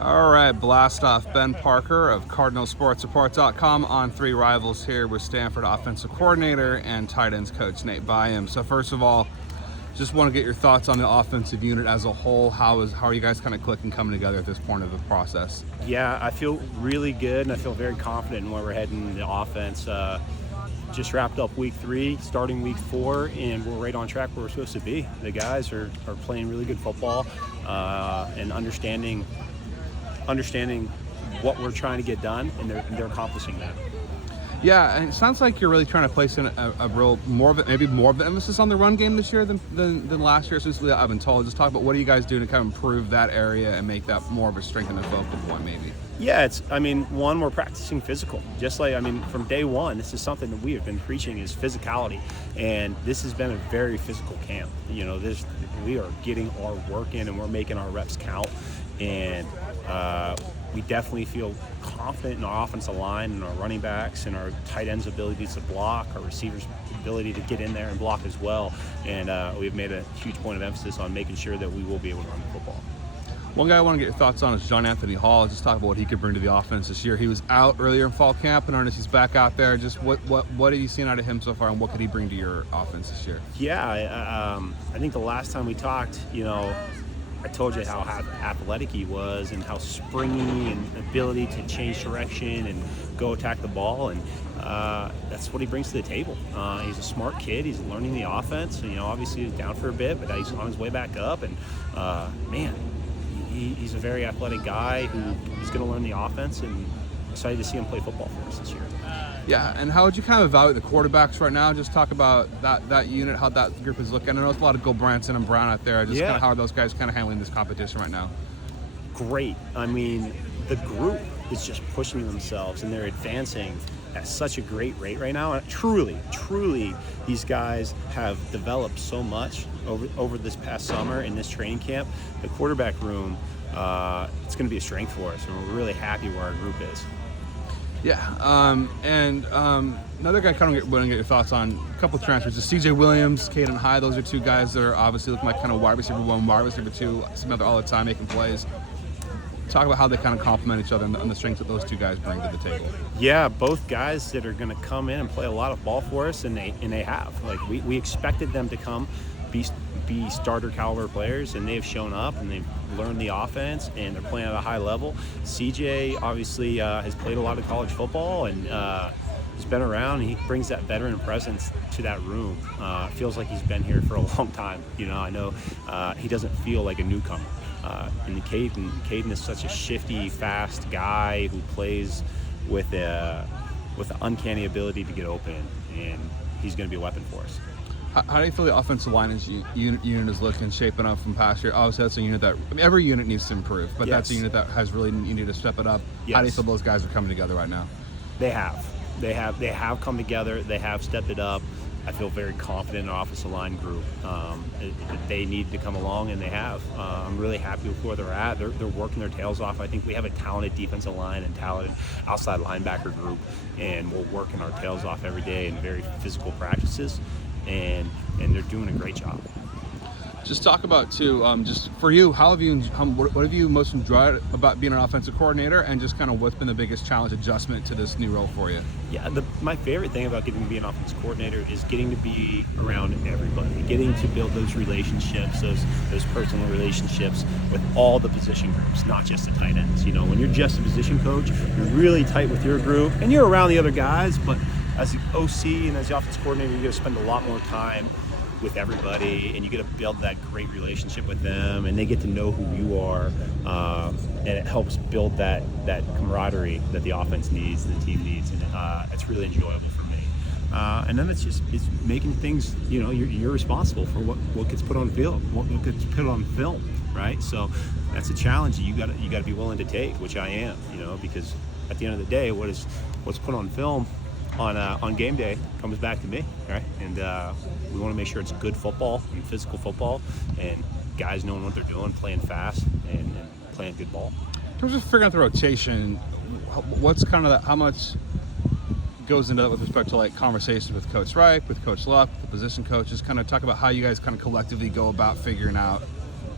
All right, blast off. Ben Parker of CardinalSportsReport.com on Three Rivals here with Stanford offensive coordinator and tight ends coach Nate Byham. So first of all, just want to get your thoughts on the offensive unit as a whole. How are you guys kind of clicking, coming together at this point of the process? Yeah, I feel really good, and I feel very confident in where we're heading in the offense. Just wrapped up week 3, starting week 4, and we're right on track where we're supposed to be. The guys are playing really good football and understanding what we're trying to get done, and they're accomplishing that. Yeah, and it sounds like you're really trying to place in a real more of the emphasis on the run game this year than last year. So I've been told. Just talk about what are you guys doing to kind of improve that area and make that more of a strength and a focal point, maybe. Yeah, one, we're practicing physical. From day one, this is something that we have been preaching is physicality, and this has been a very physical camp. We are getting our work in, and we're making our reps count, and we definitely feel confident in our offensive line and our running backs and our tight ends' abilities to block, our receivers' ability to get in there and block as well. And we've made a huge point of emphasis on making sure that we will be able to run the football. One guy I want to get your thoughts on is John Anthony Hall. Just talk about what he could bring to the offense this year. He was out earlier in fall camp, and he's back out there. Just what have you seen out of him so far, and what could he bring to your offense this year? Yeah, I think the last time we talked, I told you how athletic he was and how springy and ability to change direction and go attack the ball, and that's what he brings to the table. He's a smart kid. He's learning the offense. Obviously he's down for a bit, but he's on his way back up, and he's a very athletic guy who is going to learn the offense, and excited to see him play football for us this year. Yeah, and how would you kind of evaluate the quarterbacks right now? Just talk about that unit, how that group is looking. I know there's a lot of Branson and Brown out there. Kind of how are those guys kind of handling this competition right now? Great. The group is just pushing themselves, and they're advancing at such a great rate right now. And truly, these guys have developed so much over this past summer in this training camp. The quarterback room, it's going to be a strength for us, and we're really happy where our group is. Yeah, another guy kind of want to get your thoughts on a couple of transfers. Just C.J. Williams, Caden High, those are two guys that are obviously looking like kind of wide receiver 1, wide receiver 2, some all the time making plays. Talk about how they kind of complement each other and the strengths that those two guys bring to the table. Yeah, both guys that are going to come in and play a lot of ball for us, and they have. We expected them to come be starter caliber players, and they've shown up and they've learned the offense and they're playing at a high level. CJ obviously has played a lot of college football and he's been around, and he brings that veteran presence to that room. Feels like he's been here for a long time. I know he doesn't feel like a newcomer. And Caden is such a shifty, fast guy who plays with the uncanny ability to get open, and he's going to be a weapon for us. How do you feel the offensive line unit is looking, shaping up from past year? Obviously, that's a unit that every unit needs to improve, but Yes. That's a unit that has really needed to step it up. Yes. How do you feel those guys are coming together right now? They have come together. They have stepped it up. I feel very confident in our offensive line group. They need to come along, and they have. I'm really happy with where they're at. They're working their tails off. I think we have a talented defensive line and talented outside linebacker group, and we're working our tails off every day in very physical practices, and they're doing a great job. Just talk about too. Just for you, what have you most enjoyed about being an offensive coordinator, and just kind of what's been the biggest challenge adjustment to this new role for you? Yeah, my favorite thing about getting to be an offensive coordinator is getting to be around everybody, getting to build those relationships, those personal relationships with all the position groups, not just the tight ends. When you're just a position coach, you're really tight with your group, and you're around the other guys. But as the OC and as the offensive coordinator, you got to spend a lot more time with everybody, and you get to build that great relationship with them, and they get to know who you are, and it helps build that camaraderie that the offense needs, the team needs, and it's really enjoyable for me. And then it's making things, you're responsible for what gets put on the field, what gets put on film, right? So that's a challenge you got to be willing to take, which I am, because at the end of the day, what's put on film on game day comes back to me, right? And we want to make sure it's good football and physical football, and guys knowing what they're doing, playing fast, and playing good ball. In terms of figuring out the rotation, what's kind of how much goes into that with respect to like conversations with Coach Reich, with Coach Luck, the position coaches? Kind of talk about how you guys kind of collectively go about figuring out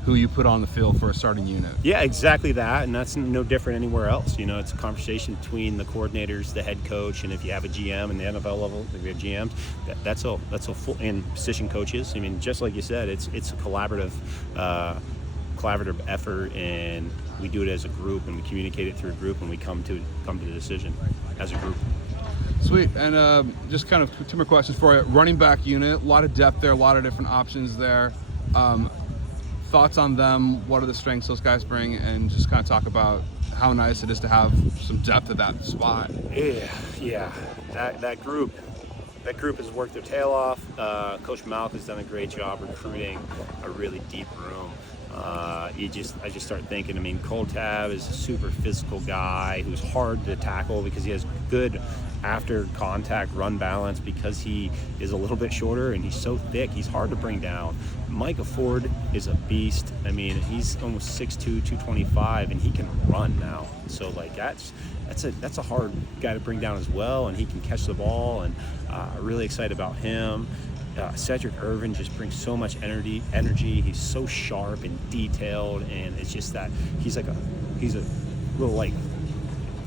who you put on the field for a starting unit. Yeah, exactly that, and that's no different anywhere else. You know, it's a conversation between the coordinators, the head coach, and if you have a GM in the NFL level, if you have GMs, that's a full, and position coaches. I mean, just like you said, it's a collaborative effort, and we do it as a group, and we communicate it through a group, and we come to the decision as a group. Sweet. And just kind of two more questions for you. Running back unit, a lot of depth there, a lot of different options there. Thoughts on them? What are the strengths those guys bring? And just kind of talk about how nice it is to have some depth at that spot. Yeah. That group has worked their tail off. Coach Malk has done a great job recruiting a really deep room. I just start thinking, I mean, Cole Tab is a super physical guy who's hard to tackle because he has good after contact run balance, because he is a little bit shorter and he's so thick, he's hard to bring down. Micah Ford is a beast. I mean, he's almost 6'2", 225, and he can run now. So like that's a hard guy to bring down as well, and he can catch the ball, and really excited about him. Cedric Irvin just brings so much energy. He's so sharp and detailed, and it's just that he's a little like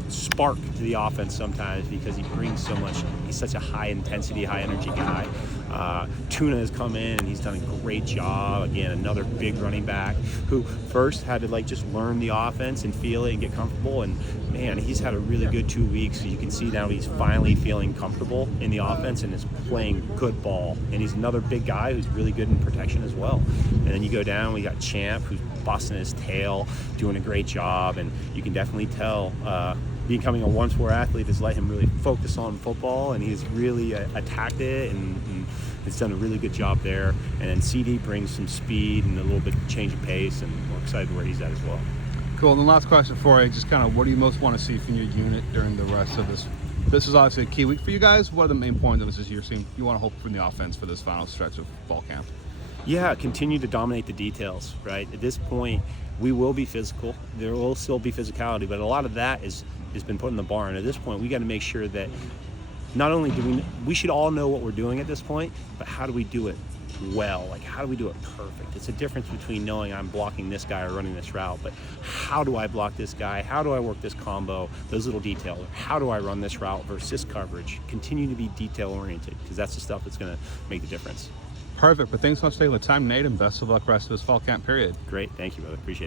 spark to the offense sometimes because he brings so much. He's such a high intensity, high energy guy. Tuna has come in and he's done a great job. Again, another big running back who first had to like just learn the offense and feel it and get comfortable. And man, he's had a really good 2 weeks. So you can see now he's finally feeling comfortable in the offense and is playing good ball. And he's another big guy who's really good in protection as well. And then you go down, we got Champ, who's busting his tail, doing a great job. And you can definitely tell becoming a 1-4 athlete has let him really focus on football, and he's really attacked it, and it's done a really good job there. And then CD brings some speed and a little bit change of pace, and we're excited where he's at as well. Cool. And the last question for you, just kind of what do you most want to see from your unit during the rest of this? This is obviously a key week for you guys. What are the main points of this you're seeing you want to hope from the offense for this final stretch of fall camp? Yeah, continue to dominate the details, right? At this point, we will be physical. There will still be physicality, but a lot of that has been put in the barn. At this point, we got to make sure that not only do we should all know what we're doing at this point, but how do we do it well? Like, how do we do it perfect? It's a difference between knowing I'm blocking this guy or running this route, but how do I block this guy? How do I work this combo? Those little details. How do I run this route versus this coverage? Continue to be detail oriented, because that's the stuff that's going to make the difference. Perfect. But thanks so much for taking the time, Nate, and best of luck rest of this fall camp period. Great. Thank you, brother. Appreciate it.